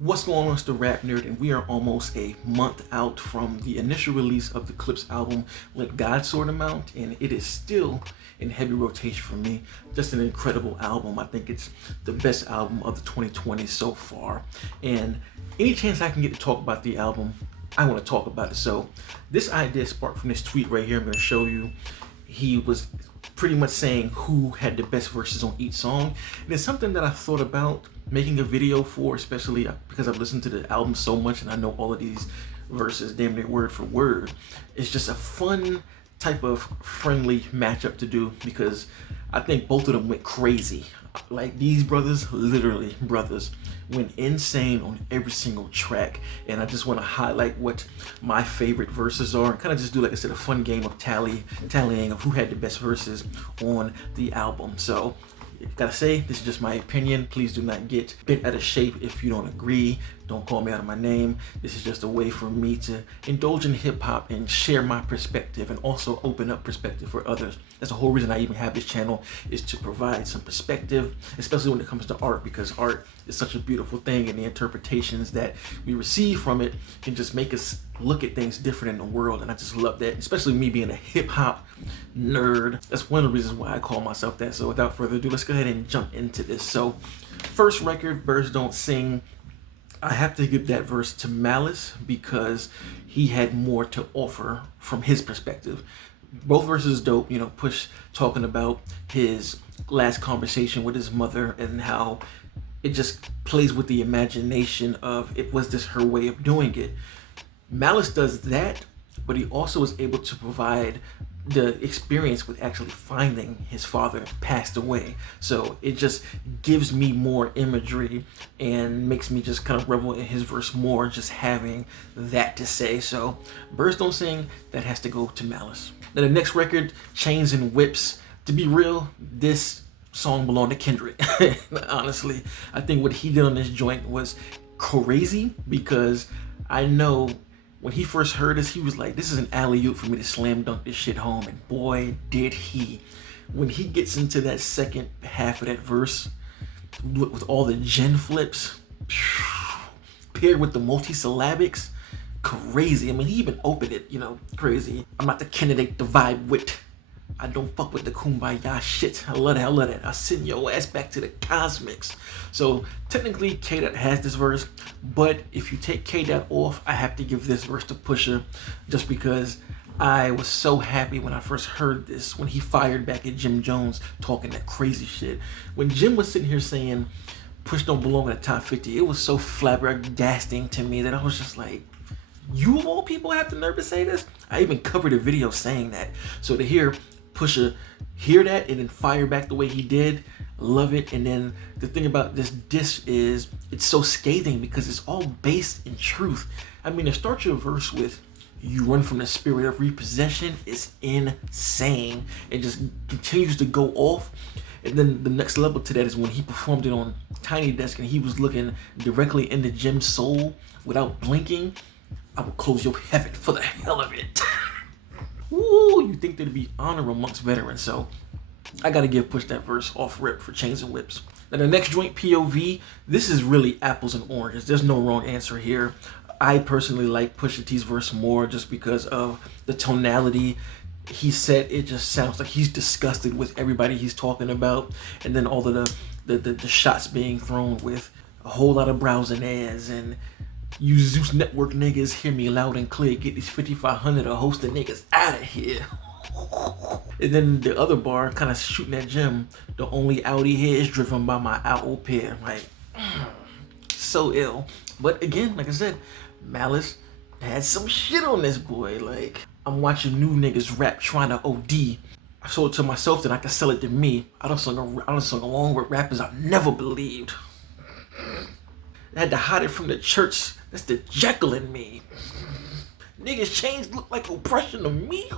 What's going on, it's the Rap Nerd, and we are almost a month out from the initial release of the Clipse album, Let God Sort 'Em Out, and it is still in heavy rotation for me. Just an incredible album. I think it's the best album of the 2020s so far, and any chance I can get to talk about the album, I want to talk about it. So this idea sparked from this tweet right here. I'm going to show you. He was pretty much saying who had the best verses on each song, and it's something that I thought about making a video for, especially because I've listened to the album so much and I know all of these verses damn near word for word. It's just a fun type of friendly matchup to do because I think both of them went crazy. Like, these brothers, literally brothers, went insane on every single track, and I just want to highlight what my favorite verses are and kind of just do, like I said, a fun game of tallying of who had the best verses on the album. So gotta say, this is just my opinion. Please do not get bent out of shape if you don't agree. Don't call me out of my name. This is just a way for me to indulge in hip hop and share my perspective and also open up perspective for others. That's the whole reason I even have this channel, is to provide some perspective, especially when it comes to art, because art is such a beautiful thing, and the interpretations that we receive from it can just make us look at things different in the world. And I just love that, especially me being a hip hop nerd. That's one of the reasons why I call myself that. So without further ado, let's go ahead and jump into this. So first record, Birds Don't Sing. I have to give that verse to Malice because he had more to offer from his perspective. Both verses dope, you know, Push talking about his last conversation with his mother and how it just plays with the imagination of, it was this her way of doing it. Malice does that, but he also is able to provide the experience with actually finding his father passed away. So it just gives me more imagery and makes me just kind of revel in his verse more, just having that to say. So Birds Don't Sing, that has to go to Malice. Then the next record, Chains and Whips. To be real, this song belonged to Kendrick. Honestly, I think what he did on this joint was crazy, because I know when he first heard this, he was like, this is an alley-oop for me to slam dunk this shit home. And boy, did he. When he gets into that second half of that verse with all the gen flips paired with the multisyllabics, crazy. I mean, he even opened it, you know, crazy. I'm not the candidate to vibe with. I don't fuck with the kumbaya shit. I love that, I love that. I send your ass back to the cosmics. So technically K-Dot has this verse, but if you take K-Dot off, I have to give this verse to Pusha, just because I was so happy when I first heard this, when he fired back at Jim Jones talking that crazy shit. When Jim was sitting here saying Push don't belong in the top 50, it was so flabbergasting to me that I was just like, you of all people have the nerve to say this? I even covered a video saying that. So to hear Pusha hear that and then fire back the way he did, love it. And then the thing about this diss is it's so scathing because it's all based in truth. I mean, to start your verse with "you run from the spirit of repossession" is insane. It just continues to go off. And then the next level to that is when he performed it on Tiny Desk and he was looking directly into Jim's soul without blinking. I will close your heaven for the hell of it. Ooh, you think there'd be honor amongst veterans. So I gotta give Push that verse off rip for Chains and Whips. Now the next joint, POV, this is really apples and oranges. There's no wrong answer here. I personally like Pusha T's verse more just because of the tonality. He said it just sounds like he's disgusted with everybody he's talking about, and then all of the shots being thrown with a whole lot of browsing ads and you Zeus Network niggas, hear me loud and clear, get these 5,500 a host of niggas out of here. And then the other bar kind of shooting at Jim, the only Audi here is driven by my owl pair. Like, so ill. But again, like I said, Malice had some shit on this boy. Like, I'm watching new niggas rap trying to OD. I sold it to myself that I could sell it to me. I done sung along with rappers I never believed. I had to hide it from the church. That's the Jekyll in me. Niggas' chains look like oppression to me.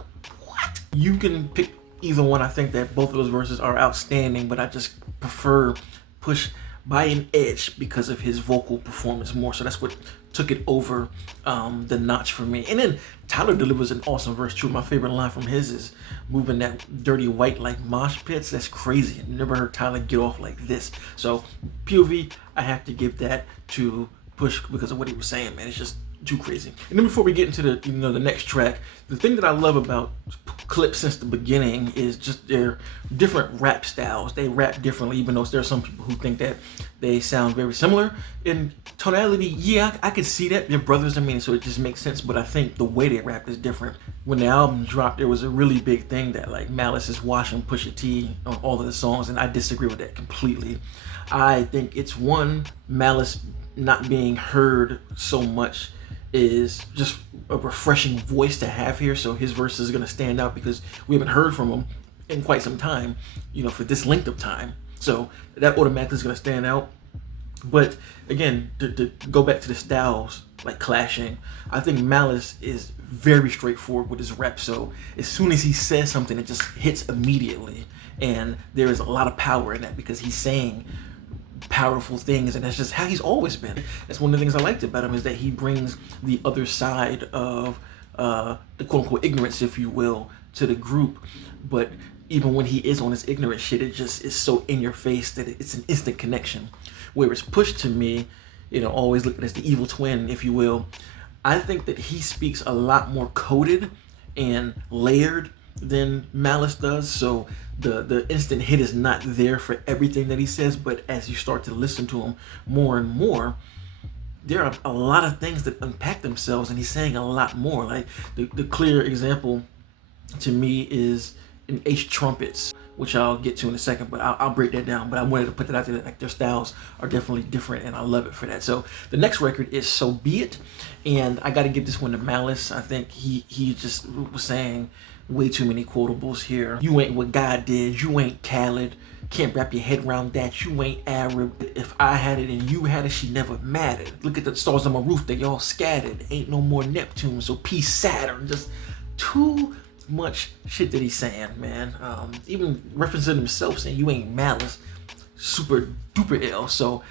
What? You can pick either one. I think that both of those verses are outstanding, but I just prefer Push by an edge because of his vocal performance more. So that's what took it over the notch for me. And then Tyler delivers an awesome verse too. My favorite line from his is moving that dirty white like mosh pits. That's crazy. I never heard Tyler get off like this. So POV, I have to give that to Push because of what he was saying, man. It's just too crazy. And then before we get into the next track, the thing that I love about Clipse since the beginning is just their different rap styles. They rap differently, even though there are some people who think that they sound very similar in tonality. Yeah, I could see that. They're brothers, I mean, so it just makes sense. But I think the way they rap is different. When the album dropped, there was a really big thing that like Malice is washing Pusha T on all of the songs, and I disagree with that completely. I think it's one, Malice not being heard so much is just a refreshing voice to have here, so his verse is going to stand out because we haven't heard from him in quite some time, for this length of time, so that automatically is going to stand out. But again, to go back to the styles like clashing, I think Malice is very straightforward with his rap, so as soon as he says something, it just hits immediately, and there is a lot of power in that because he's saying powerful things, and that's just how he's always been. That's one of the things I liked about him, is that he brings the other side of the quote-unquote ignorance, if you will, to the group. But even when he is on his ignorant shit, it just is so in your face that it's an instant connection. Whereas Push, to me, always looking as the evil twin, if you will, I think that he speaks a lot more coded and layered than Malice does, so the instant hit is not there for everything that he says, but as you start to listen to him more and more, there are a lot of things that unpack themselves, and he's saying a lot more. Like the clear example to me is in H Trumpets, which I'll get to in a second, but I'll break that down. But I wanted to put that out there, like their styles are definitely different, and I love it for that. So the next record is So Be It, and I got to give this one to Malice. I think he just was saying way too many quotables here. You ain't what God did, you ain't Khaled, can't wrap your head around that, you ain't Arab. If I had it and you had it, she never mattered. Look at the stars on my roof, they all scattered. Ain't no more Neptune, so peace Saturn. Just too much shit that he's saying, man. Even referencing himself, saying you ain't Malice, super duper ill. So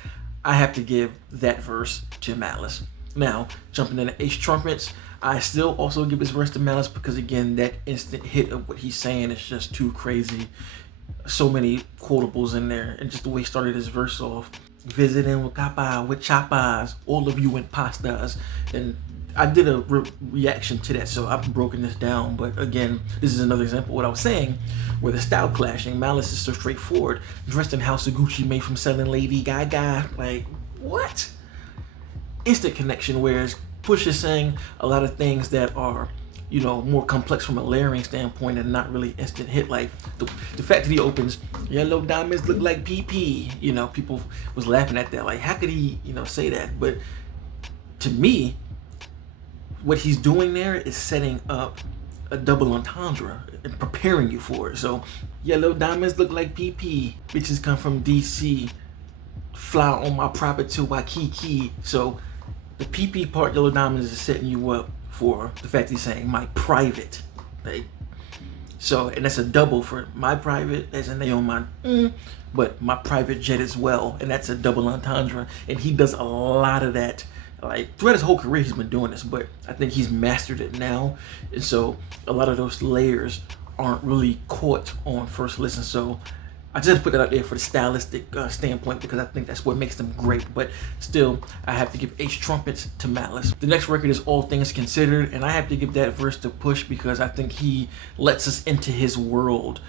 I have to give that verse to Malice. Now, jumping into H Trumpets, I still also give his verse to Malice because, again, that instant hit of what he's saying is just too crazy. So many quotables in there, and just the way he started his verse off. Visiting with Kappa, with Chapas, all of you in pastas. And I did a reaction to that, so I've broken this down. But again, this is another example of what I was saying, where the style clashing. Malice is so straightforward, dressed in House of Gucci, made from selling Lady Gaga. Like, what? Instant connection, whereas Push is saying a lot of things that are, more complex from a layering standpoint and not really instant hit. Like the fact that he opens, yellow diamonds look like PP. People was laughing at that. Like, how could he, say that? But to me, what he's doing there is setting up a double entendre and preparing you for it. So, yellow diamonds look like PP. Bitches come from DC. Fly on my private to Waikiki. So, the PP part, yellow diamonds, is setting you up for the fact he's saying my private. Like, so, and that's a double for my private, as in they own mine, but my private jet as well, and that's a double entendre. And he does a lot of that. Like, throughout his whole career, he's been doing this, but I think he's mastered it now. And so, a lot of those layers aren't really caught on first listen. So, I just had to put that out there for the stylistic standpoint, because I think that's what makes them great. But still, I have to give H Trumpets to Malice. The next record is All Things Considered, and I have to give that verse to Push because I think he lets us into his world,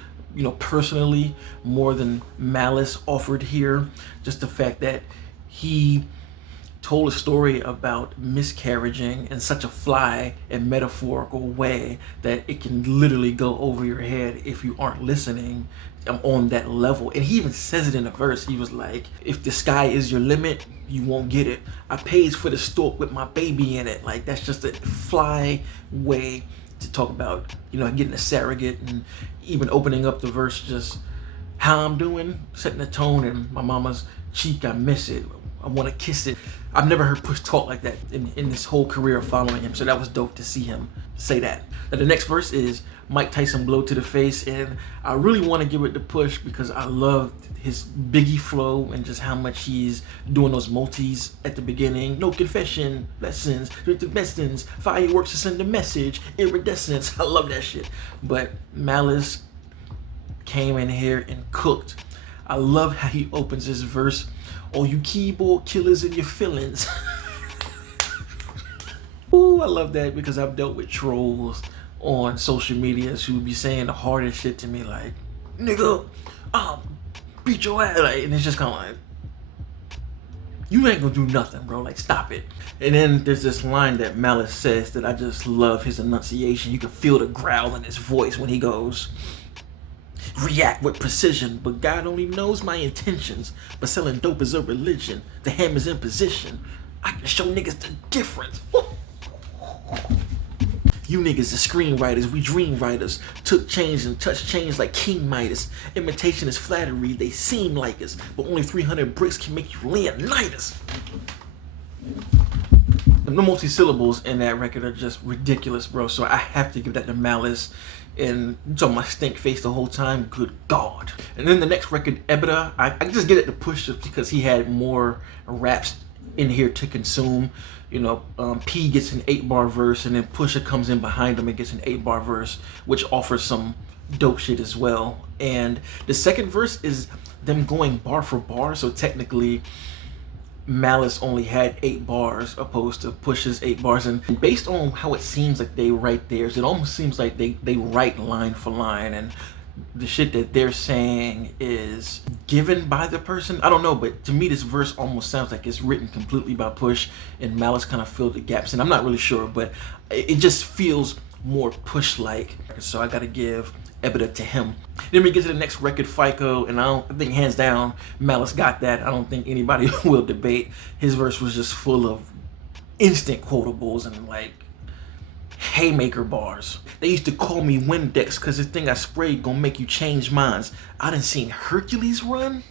personally, more than Malice offered here. Just the fact that he told a story about miscarriaging in such a fly and metaphorical way that it can literally go over your head if you aren't listening on that level. And he even says it in a verse. He was like, if the sky is your limit, you won't get it. I pays for the stork with my baby in it. Like, that's just a fly way to talk about, getting a surrogate, and even opening up the verse, just how I'm doing, setting the tone, and my mama's cheek, I miss it. I want to kiss it. I've never heard Push talk like that in this whole career of following him, so that was dope to see him say that. Now, the next verse is Mike Tyson Blow to the Face, and I really want to give it to Push because I love his Biggie flow and just how much he's doing those multis at the beginning. No confession, lessons, lessons, fireworks to send a message, iridescence. I love that shit. But Malice came in here and cooked. I love how he opens his verse. All you keyboard killers and your feelings. Ooh, I love that because I've dealt with trolls on social media who be saying the hardest shit to me, like, nigga, I'll beat your ass. Like, and it's just kind of like, you ain't gonna do nothing, bro. Like, stop it. And then there's this line that Malice says that I just love his enunciation. You can feel the growl in his voice when he goes, react with precision, but God only knows my intentions. But selling dope is a religion. The hammer's in position. I can show niggas the difference. You niggas are screenwriters, we dream writers. Took change and touched change like King Midas. Imitation is flattery, they seem like us. But only 300 bricks can make you Leonidas. The multi-syllables in that record are just ridiculous, bro. So I have to give that to Malice. And so my stink face the whole time, good God. And then the next record, Ebita, I just get it to Push just because he had more raps in here to consume. You know, P gets an 8-bar verse, and then Pusha comes in behind him and gets an 8-bar verse, which offers some dope shit as well. And the second verse is them going bar for bar, so technically Malice only had 8 bars opposed to Pusha's 8 bars. And based on how it seems like they write theirs, it almost seems like they write line for line, and the shit that they're saying is given by the person. I don't know, but to me this verse almost sounds like it's written completely by Push and Malice kind of filled the gaps, and I'm not really sure, but it just feels more Push-like. So I gotta give Ebita to him. Then we get to the next record, FICO, and I think hands down Malice got that. I don't think anybody will debate. His verse was just full of instant quotables and like haymaker bars. They used to call me Windex because the thing I sprayed gonna make you change minds. I done seen Hercules run.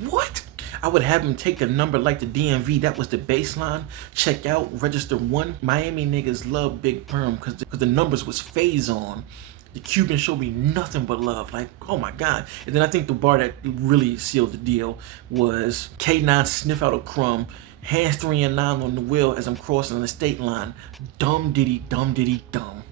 What? I would have him take the number like the DMV. That was the baseline. Check out register 1. Miami niggas love Big Perm because the numbers was phase on. The Cuban showed me nothing but love. Like, oh my God. And then I think the bar that really sealed the deal was K9 sniff out a crumb. Hands 3 and 9 on the wheel as I'm crossing the state line. Dumb diddy, dumb diddy, dumb.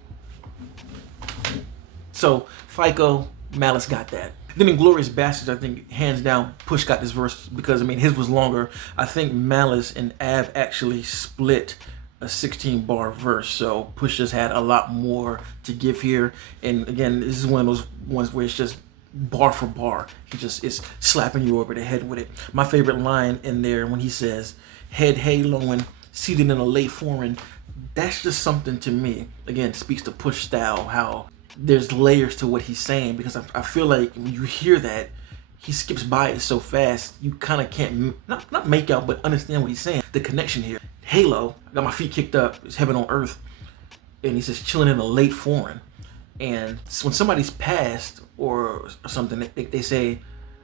So, FICO, Malice got that. Then in Glorious Bastards, I think hands down Push got this verse because, I mean, his was longer. I think Malice and Ab actually split a 16-bar verse, so Push just had a lot more to give here. And again, this is one of those ones where it's just bar for bar. He just is slapping you over the head with it. My favorite line in there when he says, head haloing, seated in a late foreign, that's just something to me. Again, speaks to Push style, how there's layers to what he's saying, because I feel like when you hear that, he skips by it so fast, you kind of can't, not make out, but understand what he's saying. The connection here. Halo, I got my feet kicked up, it's heaven on earth. And he says, chilling in a late foreign. And when somebody's passed or something, they say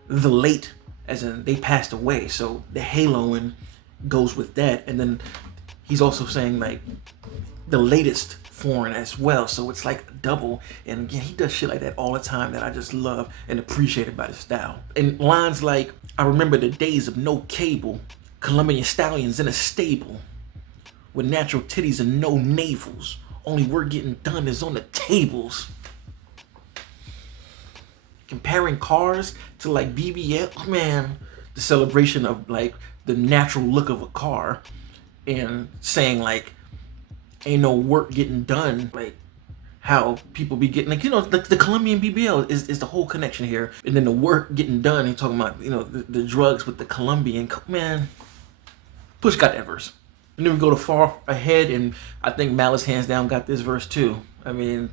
the late, as in they passed away. So the haloing goes with that. And then he's also saying like the latest foreign as well. So it's like double. And again, he does shit like that all the time that I just love and appreciate about his style. And lines like, I remember the days of no cable, Colombian stallions in a stable, with natural titties and no navels. Only work getting done is on the tables. Comparing cars to like BBL, man, the celebration of like the natural look of a car, and saying like ain't no work getting done, like how people be getting, like, you know, the Colombian BBL is the whole connection here. And then the work getting done, and talking about, you know, the drugs with the Colombian, man, Push got that verse. And then we go to Far Ahead, and I think Malice hands down got this verse too. I mean,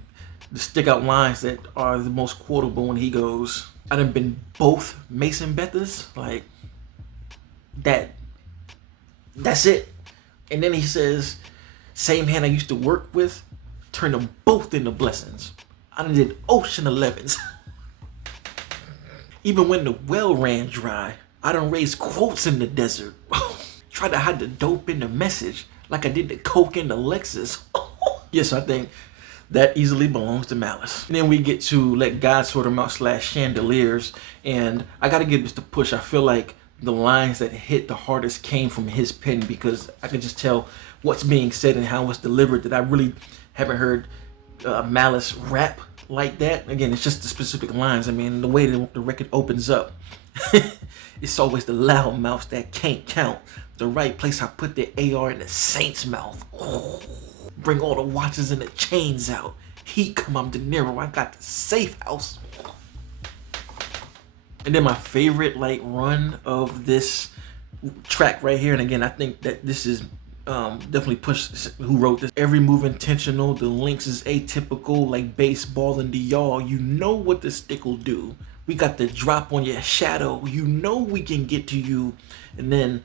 the stick out lines that are the most quotable when he goes, I done been both Mason Bethers, like that's it. And then he says, same hand I used to work with, turned them both into blessings. I done did ocean 11s. Even when the well ran dry, I done raised quotes in the desert. Tried to hide the dope in the message like I did the coke in the Lexus. Yes, I think that easily belongs to Malice. And then we get to Let God Sort 'Em Out / Chandeliers. And I gotta give this to Push. I feel like the lines that hit the hardest came from his pen, because I can just tell what's being said and how it's delivered, that I really haven't heard Malice rap like that. Again, it's just the specific lines. I mean, the way the record opens up It's always the loud mouths that can't count. The right place I put the AR in the saint's mouth. Oh, bring all the watches and the chains out. Heat come, I'm De Niro, I got the safe house. And then my favorite like run of this track right here, and again I think that this is definitely Push who wrote this. Every move intentional, the links is atypical, like baseball and the y'all. You know what the stick will do. We got the drop on your shadow. You know we can get to you. And then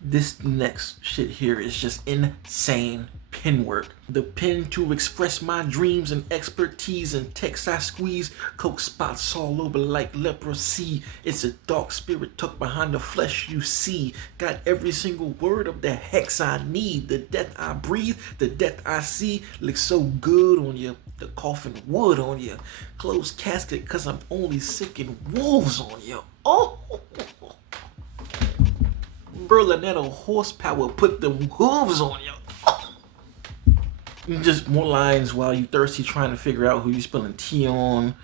this next shit here is just insane pen work. The pen to express my dreams and expertise and text I squeeze. Coke spots all over like leprosy. It's a dark spirit tucked behind the flesh you see. Got every single word of the hex I need. The death I breathe, the death I see. Looks so good on you. The coffin wood on you. Closed casket cause I'm only sicking wolves on you. Oh! Berlinetto horsepower put them hooves on you. Just more lines while you thirsty trying to figure out who you spilling tea on.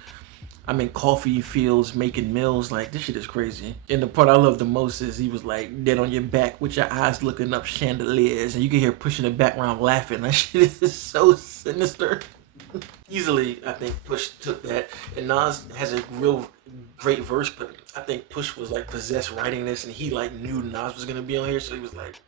I'm in coffee fields making meals. Like, this shit is crazy. And the part I love the most is he was like dead on your back with your eyes looking up chandeliers, and you can hear Push in the background laughing. That shit is so sinister. Easily, I think Push took that, and Nas has a real great verse, but I think Push was like possessed writing this, and he like knew Nas was gonna be on here, so he was like,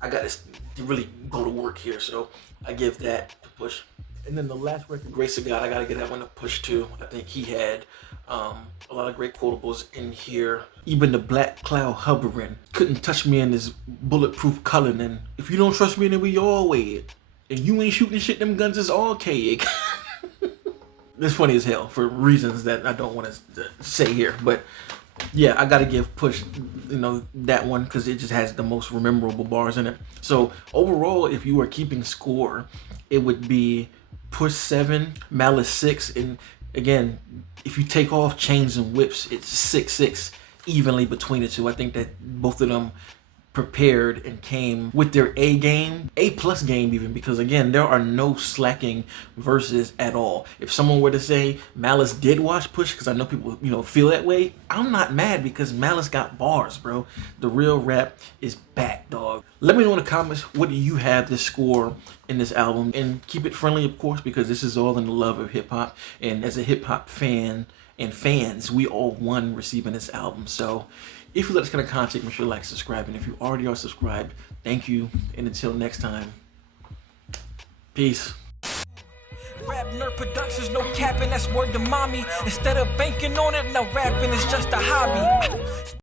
I got to really go to work here, so I give that to Push. And then the last record, Grace of God, I gotta get that one to Push too. I think he had a lot of great quotables in here. Even the black cloud hovering, couldn't touch me in this bulletproof Cullen, and if you don't trust me, then we all wait. And you ain't shooting shit, them guns is archaic. It's funny as hell for reasons that I don't want to say here, but yeah, I gotta give Push, that one because it just has the most memorable bars in it. So overall, if you were keeping score, it would be Push 7, Malice 6, and again, if you take off Chains and Whips, it's 6-6 evenly between the two. I think that both of them prepared and came with their A game, A+ game even, because again, there are no slacking verses at all. If someone were to say Malice did watch Push, because I know people feel that way, I'm not mad because Malice got bars, bro. The real rap is back, dog. Let me know in the comments, what do you have this score in this album, and keep it friendly, of course, because this is all in the love of hip-hop, and as a hip-hop fan and fans, we all won receiving this album. So if you like this kind of content, make sure to like, subscribe, and if you already are subscribed, thank you, and until next time, peace. Rap Nerd Productions, no capping, that's word to mommy. Instead of banking on it, now rapping is just a hobby.